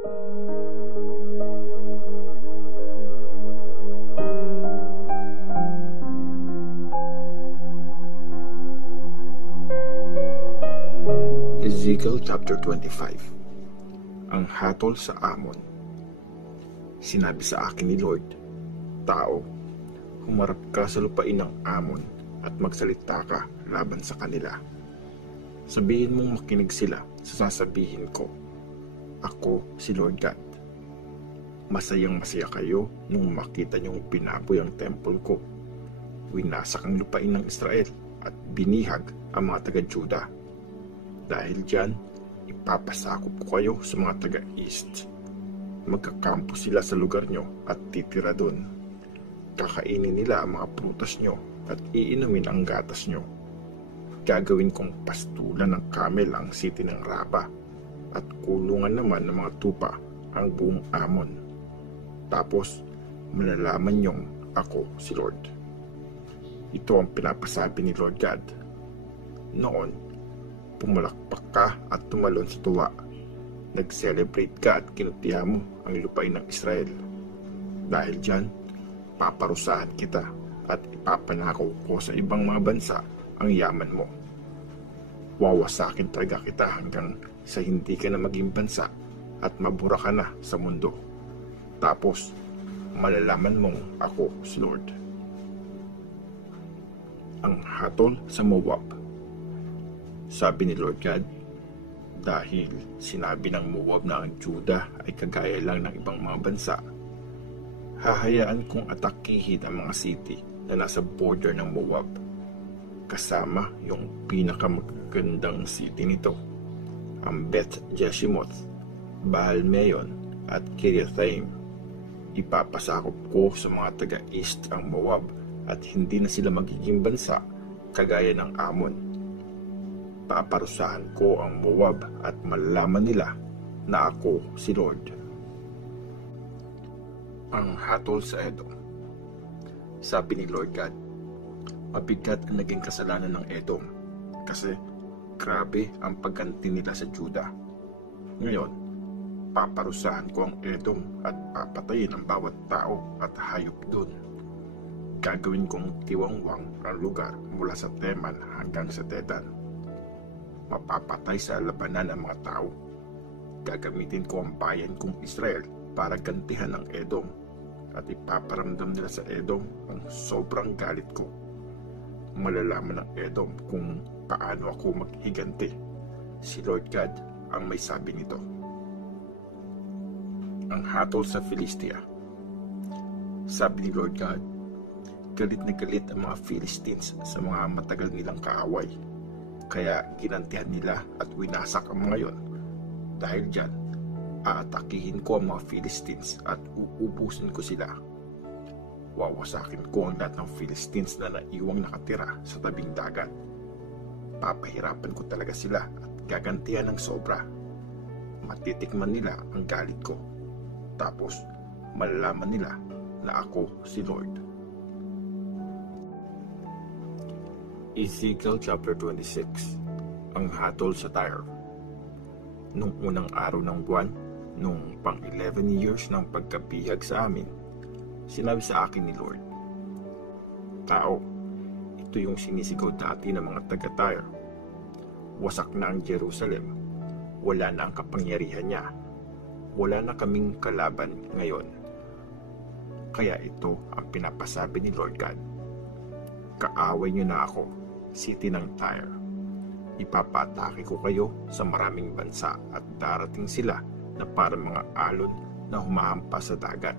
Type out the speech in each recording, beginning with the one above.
Ezekiel chapter 25. Ang hatol sa Amon. Sinabi sa akin ni Lord, "Tao, humarap ka sa lupain ng Amon at magsalita ka laban sa kanila. Sabihin mong makinig sila sa sasabihin ko. Ako si Lord God. Masayang masaya kayo nung makita niyong binaboy ang temple ko. Winasak ang lupain ng Israel at binihag ang mga taga-Juda. Dahil dyan, ipapasakop ko kayo sa mga taga-East. Magkakampo sila sa lugar nyo at titira doon. Kakainin nila ang mga prutas nyo at iinumin ang gatas nyo. Gagawin kong pastulan ng camel ang city ng Raba at kulungan naman ng mga tupa ang buong Amon. Tapos, malalaman nyong ako si Lord." Ito ang pinapasabi ni Lord God. Noon, pumalakpak ka at tumalon sa tuwa. Nag-celebrate ka at kinutiya mo ang lupain ng Israel. Dahil dyan, paparusahan kita at ipapanakaw ko sa ibang mga bansa ang yaman mo. Wawasakin talaga kita hanggang sa hindi ka na maging bansa at mabura ka na sa mundo. Tapos, malalaman mong ako si Lord. Ang hatol sa Moab. Sabi ni Lord God, dahil sinabi ng Moab na ang Juda ay kagaya lang ng ibang mga bansa, hahayaan kong atakihin ang mga city na nasa border ng Moab, kasama yung pinakamagandang city nito, ang Beth Jeshimoth, Baal-meon at Kiriathaim. Ipapasakop ko sa mga taga-East ang Moab at hindi na sila magiging bansa kagaya ng Amon. Paparusahan ko ang Moab at malalaman nila na ako si Lord. Ang hatol sa Edom. Sabi ni Lord God, mabigat ang naging kasalanan ng Edom kasi grabe ang pagganti nila sa Juda. Ngayon, paparusahan ko ang Edom at papatayin ang bawat tao at hayop dun. Gagawin kong tiwangwang ang lugar mula sa Teman hanggang sa Dedan. Mapapatay sa labanan ang mga tao. Gagamitin ko ang bayan kong Israel para gantihan ang Edom at ipaparamdam nila sa Edom ang sobrang galit ko. Malalaman ng Edom kung paano ako maghiganti. Si Lord God ang may sabi nito. Ang hatol sa Philistia. Sabi ni Lord God, galit na galit ang mga Philistines sa mga matagal nilang kaaway. Kaya ginantihan nila at winasak ang mga yon. Dahil dyan, aatakihin ko ang mga Philistines at uubusin ko sila. Wawasakin ko ang lahat ng Philistines na naiwang nakatira sa tabing dagat. Papahirapan ko talaga sila at gagantihan ng sobra. Matitikman nila ang galit ko. Tapos, malalaman nila na ako si Lord. Ezekiel chapter 26. Ang hatol sa Tyre. Nung unang araw ng buwan, nung pang-11 years ng pagkabihag sa amin, sinabi sa akin ni Lord, "Tao, ito yung sinisigaw dati ng mga taga-Tyre. Wasak na ang Jerusalem. Wala na ang kapangyarihan niya. Wala na kaming kalaban ngayon. Kaya ito ang pinapasabi ni Lord God. Kaaway niyo na ako, city ng Tyre. Ipapatake ko kayo sa maraming bansa at darating sila na parang mga alon na humahampas sa dagat.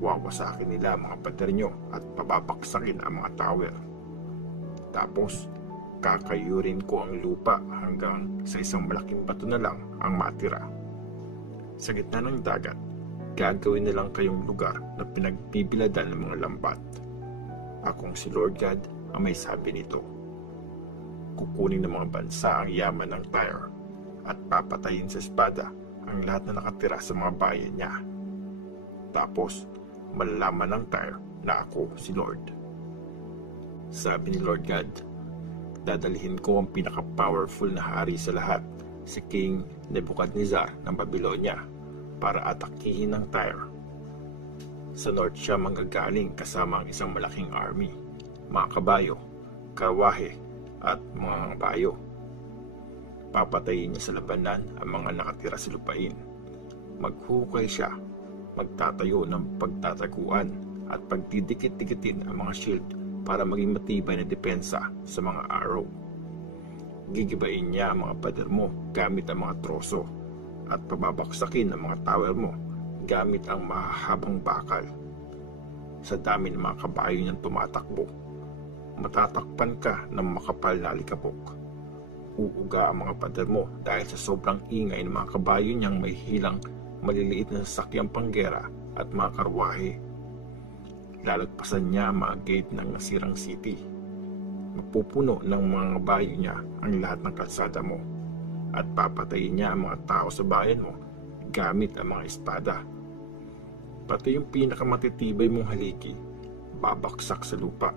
Wawasakin nila ang mga pader nyo at pababaksakin ang mga tower. Tapos, kakayurin ko ang lupa hanggang sa isang malaking bato na lang ang matira. Sa gitna ng dagat, gagawin na lang kayong lugar na pinagbibiladan ng mga lambat. Akong si Lord God ang may sabi nito. Kukunin ng mga bansa ang yaman ng Tyre at papatayin sa espada ang lahat na nakatira sa mga bayan niya. Tapos, malalaman ng Tyre na ako si Lord. Sabi ni Lord God, dadalhin ko ang pinaka-powerful na hari sa lahat, si King Nebuchadnezzar ng Babylonia, para atakihin ng Tyre. Sa north siya manggagaling kasama ang isang malaking army, mga kabayo, karwahe at mga bayo. Papatayin niya sa labanan ang mga nakatira sa lupain. Maghukay siya, magtatayo ng pagtataguan at pagdidikit-dikitin ang mga shield para maging matibay na depensa sa mga araw. Gigibain niya ang mga pader mo gamit ang mga troso at pababaksakin ang mga tower mo gamit ang mahahabang bakal. Sa dami ng mga kabayo niyang tumatakbo, matatakpan ka ng makapal na alikabok. Uuga ang mga pader mo dahil sa sobrang ingay ng mga kabayo niyang may hilang maliliit na sasakyang panggera at mga karwahe. Lalagpasan niya ang mga gate ng nasirang city. Mapupuno ng mga kabayo niya ang lahat ng kalsada mo at papatayin niya ang mga tao sa bayan mo gamit ang mga espada. Pati yung pinakamatitibay mong haligi, babaksak sa lupa.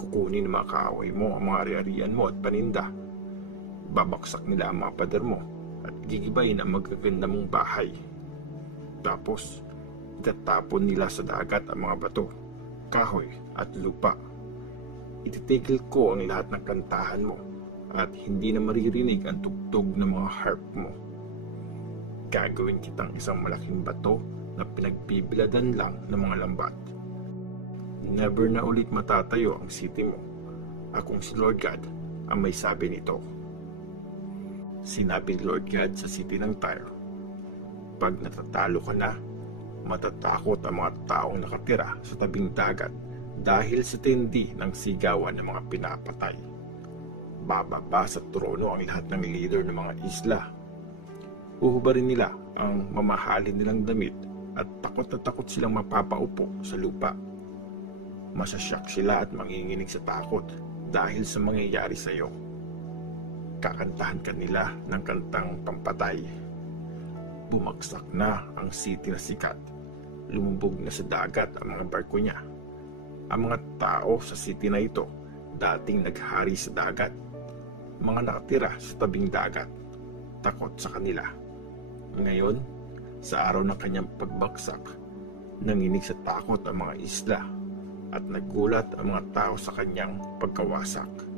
Kukunin ng mga kaaway mo ang mga ari-arian mo at paninda. Babaksak nila ang mga pader mo at gigibayin ang magaganda mong bahay. Tapos, itatapon nila sa dagat ang mga bato, kahoy at lupa. Ititigil ko ang lahat ng kantahan mo at hindi na maririnig ang tugtog ng mga harp mo. Gagawin kitang isang malaking bato na pinagbibiladan lang ng mga lambat. Never na ulit matatayo ang city mo. Akong si Lord God ang may sabi nito. Sinabi ni Lord God sa city ng Tyre, pag natatalo ka na, matatakot ang mga taong nakatira sa tabing dagat dahil sa tindi ng sigawan ng mga pinapatay. Bababa sa trono ang lahat ng leader ng mga isla. Uhubarin nila ang mamahalin nilang damit at takot na takot silang mapapaupo sa lupa. Masasyak sila at manginginig sa takot dahil sa mangyayari sa iyo. Kakantahan ka nila ng kantang pampatay. Bumagsak na ang city na sikat. Lumubog na sa dagat ang mga barko niya. Ang mga tao sa city na ito dating naghari sa dagat. Mga nakatira sa tabing dagat, takot sa kanila. Ngayon, sa araw ng kanyang pagbagsak, nanginig sa takot ang mga isla at nagulat ang mga tao sa kanyang pagkawasak.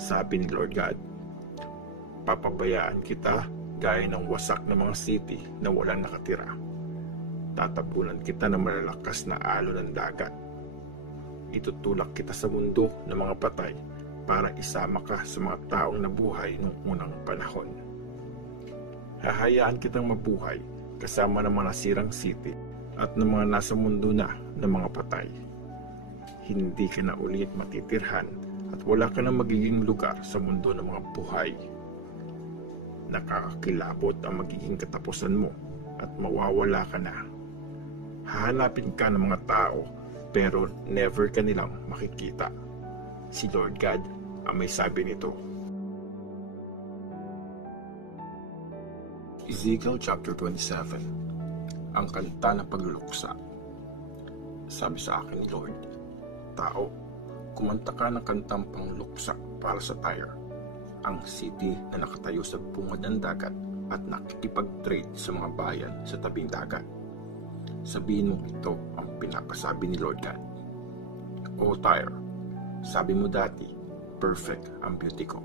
Sabi ni Lord God, papabayaan kita gaya ng wasak na mga city na walang nakatira. Tatapunan kita ng malalakas na alon ng dagat. Itutulak kita sa mundo ng mga patay para isama ka sa mga taong nabuhay noong unang panahon. Hahayaan kitang mabuhay kasama ng mga nasirang city at ng mga nasa mundo na ng mga patay. Hindi ka na ulit matitirhan at wala ka na magiging lugar sa mundo ng mga buhay. Nakakakilabot ang magiging katapusan mo at mawawala ka na. Hahanapin ka ng mga tao pero never ka nilang makikita. Si Lord God ang may sabi nito. Ezekiel chapter 27. Ang kanta ng pagluluksa. Sabi sa akin ni Lord, tao, kumanta ka ng kantang pangluksa para sa Tyre, ang city na nakatayo sa bungad ng dagat at nakikipag-trade sa mga bayan sa tabing dagat. Sabihin mo ito ang pinapasabi ni Lord God. O Tyre, sabi mo dati, perfect ang beauty ko.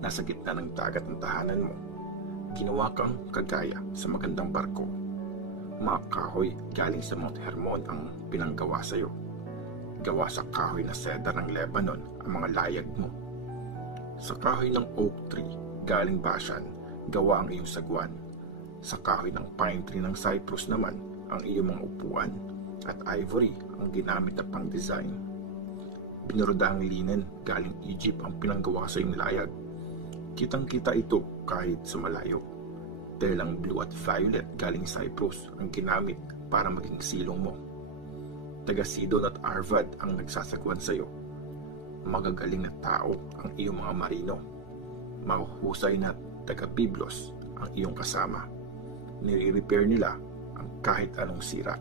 Nasa gitna ng dagat ang tahanan mo. Ginawa kang kagaya sa magandang barko. Mga kahoy galing sa Mount Hermon ang pinanggawa sa iyo. Gawa sa kahoy na cedar ng Lebanon ang mga layag mo. Sa kahoy ng oak tree galing Bashan, gawa ang iyong sagwan. Sa kahoy ng pine tree ng Cyprus naman ang iyong mga upuan, at ivory ang ginamit na pang-design. Binorodang linen galing Egypt ang pinanggawa sa iyong layag. Kitang-kita ito kahit sa malayo. Telang blue at violet galing Cyprus ang ginamit para maging silong mo. Taga Sidon at Arvad ang nagsasagwan sa iyo. Magagaling na tao ang iyong mga marino. Mahuhusay na taga Byblos ang iyong kasama. Nire-repair nila ang kahit anong sira.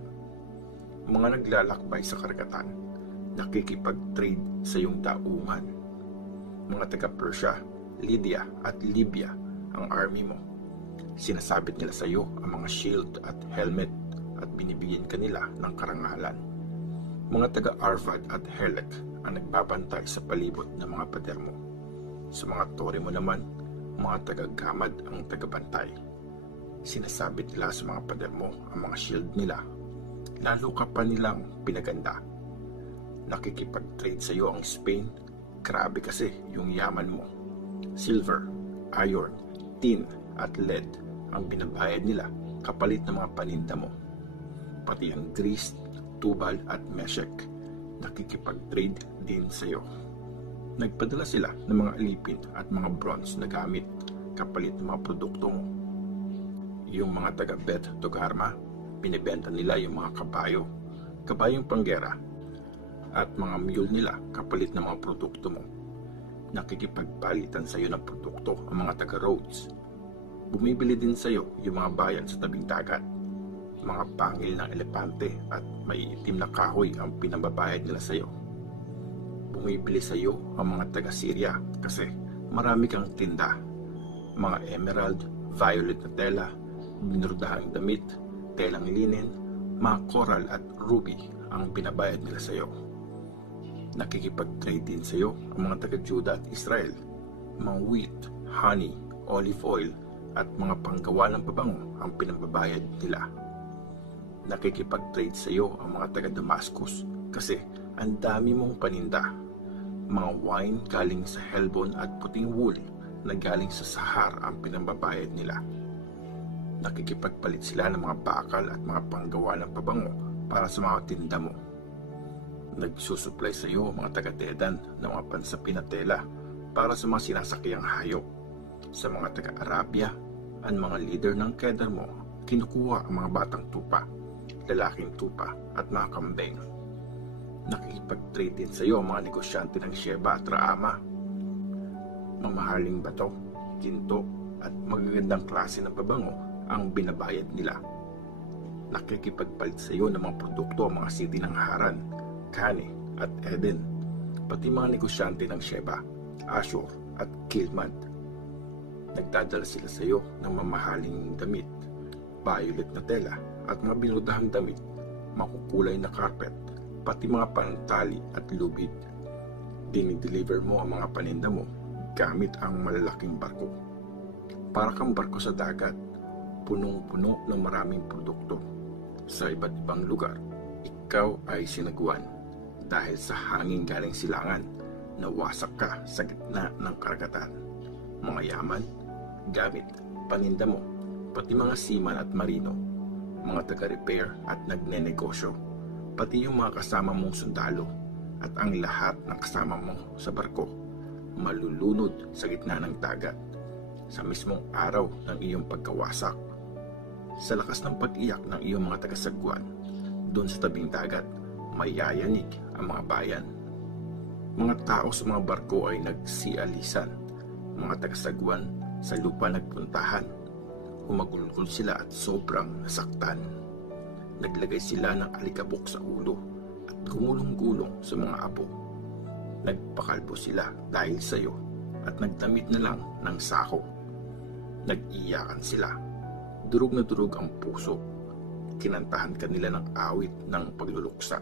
Mga naglalakbay sa karagatan, nakikipag-trade sa iyong daungan. Mga taga Persia, Lydia at Libya ang army mo. Sinasabit nila sa iyo ang mga shield at helmet at binibigyan kanila ng karangalan. Mga taga Arvad at Helek ang nagbabantay sa palibot ng mga pader mo. Sa mga tore mo naman, mga taga Gamad ang tagabantay. Sinasabit nila sa mga pader mo ang mga shield nila. Lalo ka pa nilang pinaganda. Nakikipag-trade sa iyo ang Spain. Grabe kasi yung yaman mo. Silver, iron, tin at lead ang binabayad nila kapalit ng mga paninda mo. Pati ang Greece, Tubal at Meshek nakikipag-trade din sa iyo. Nagpadala sila ng mga alipin at mga bronze na gamit kapalit ng mga produkto mo. Yung mga taga Bet Togarma, binibenta nila yung mga kabayong panggera at mga mule nila kapalit ng mga produkto mo. Nakikipagpalitan sa iyo ng produkto ang mga taga Rhodes. Bumibili din sa iyo yung mga bayan sa tabing dagat. Mga pangil ng elepante at maiitim na kahoy ang pinambabayad nila sa iyo. Bumibili sa iyo ang mga taga Syria kasi marami kang tinda. Mga emerald, violet na tela, binurdahang damit, telang linen, mga coral at ruby ang binabayad nila sa iyo. Nakikipag-trade din sa iyo ang mga taga Juda at Israel. Mga wheat, honey, olive oil at mga panggawa ng pabango ang pinambabayad nila. Nakikipag-trade sa iyo ang mga taga Damascus kasi ang dami mong paninda. Mga wine galing sa Helbon at puting wool na galing sa Sahar ang pinambabayad nila. Nakikipagpalit sila ng mga bakal at mga panggawa ng pabango para sa mga tinda mo. Nagsusupply sa iyo mga taga-Dedan ng mga pansapin na tela para sa mga sinasakyang hayop. Sa mga taga-Arabia, ang mga leader ng Kedar mo kinukuha ang mga batang tupa, lalaking tupa at mga kambing. Nakikipag-trade din sa iyo ang mga negosyante ng Sheba at Raama. Mamahaling bato, ginto at magagandang klase ng pabango ang binabayad nila. Nakikipagpalit sa iyo ng mga produkto ang mga city ng Haran, Kane at Eden, pati mga negosyante ng Sheba, Ashur at Kilmad. Nagdadala sila sa iyo ng mamahaling damit, violet na tela at mga binudahang damit, makukulay na carpet, pati mga pantali at lubid. Dinideliver mo ang mga paninda mo gamit ang malalaking barko. Para kang barko sa dagat, punong-puno ng maraming produkto. Sa iba't ibang lugar, ikaw ay sinagwan dahil sa hangin galing silangan, nawasak ka sa gitna ng karagatan. Mga yaman, gamit, paninda mo, pati mga seaman at marino, mga taga-repair at nagnenegosyo, pati yung mga kasama mong sundalo at ang lahat ng kasama mo sa barko, malulunod sa gitna ng dagat sa mismong araw ng iyong pagkawasak. Sa lakas ng pag-iyak ng iyong mga taga-sagwan, doon sa tabing dagat, mayayanig ang mga bayan. Mga tao sa mga barko ay nagsialisan, mga taga-sagwan sa lupa nagpuntahan. Humagulgol sila at sobrang nasaktan. Naglagay sila ng alikabok sa ulo at gumulong-gulong sa mga abo. Nagpakalbo sila dahil sa iyo at nagdamit na lang ng sako. Nag-iyakan sila. Durog na durog ang puso. Kinantahan kanila ng awit ng pagluluksa.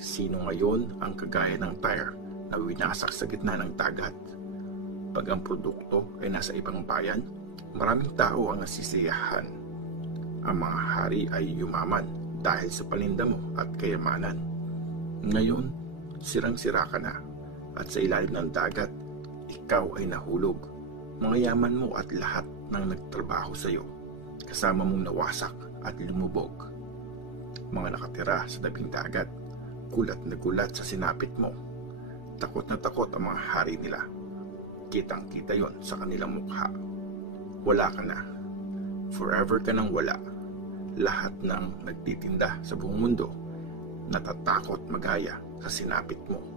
Sino ngayon ang kagaya ng Tyre na winasak sa gitna ng dagat? Pag ang produkto ay nasa ibang bayan, maraming tao ang nasisiyahan. Ang mga hari ay yumaman dahil sa paninda mo at kayamanan. Ngayon, sirang-sira ka na at sa ilalim ng dagat, ikaw ay nahulog. Mga yaman mo at lahat ng nagtrabaho sa iyo, kasama mong nawasak at lumubog. Mga nakatira sa tabing dagat, gulat na gulat sa sinapit mo. Takot na takot ang mga hari nila. Kitang-kita yon sa kanilang mukha. Wala ka na. Forever ka nang wala. Lahat ng nagtitinda sa buong mundo natatakot magaya sa sinapit mo.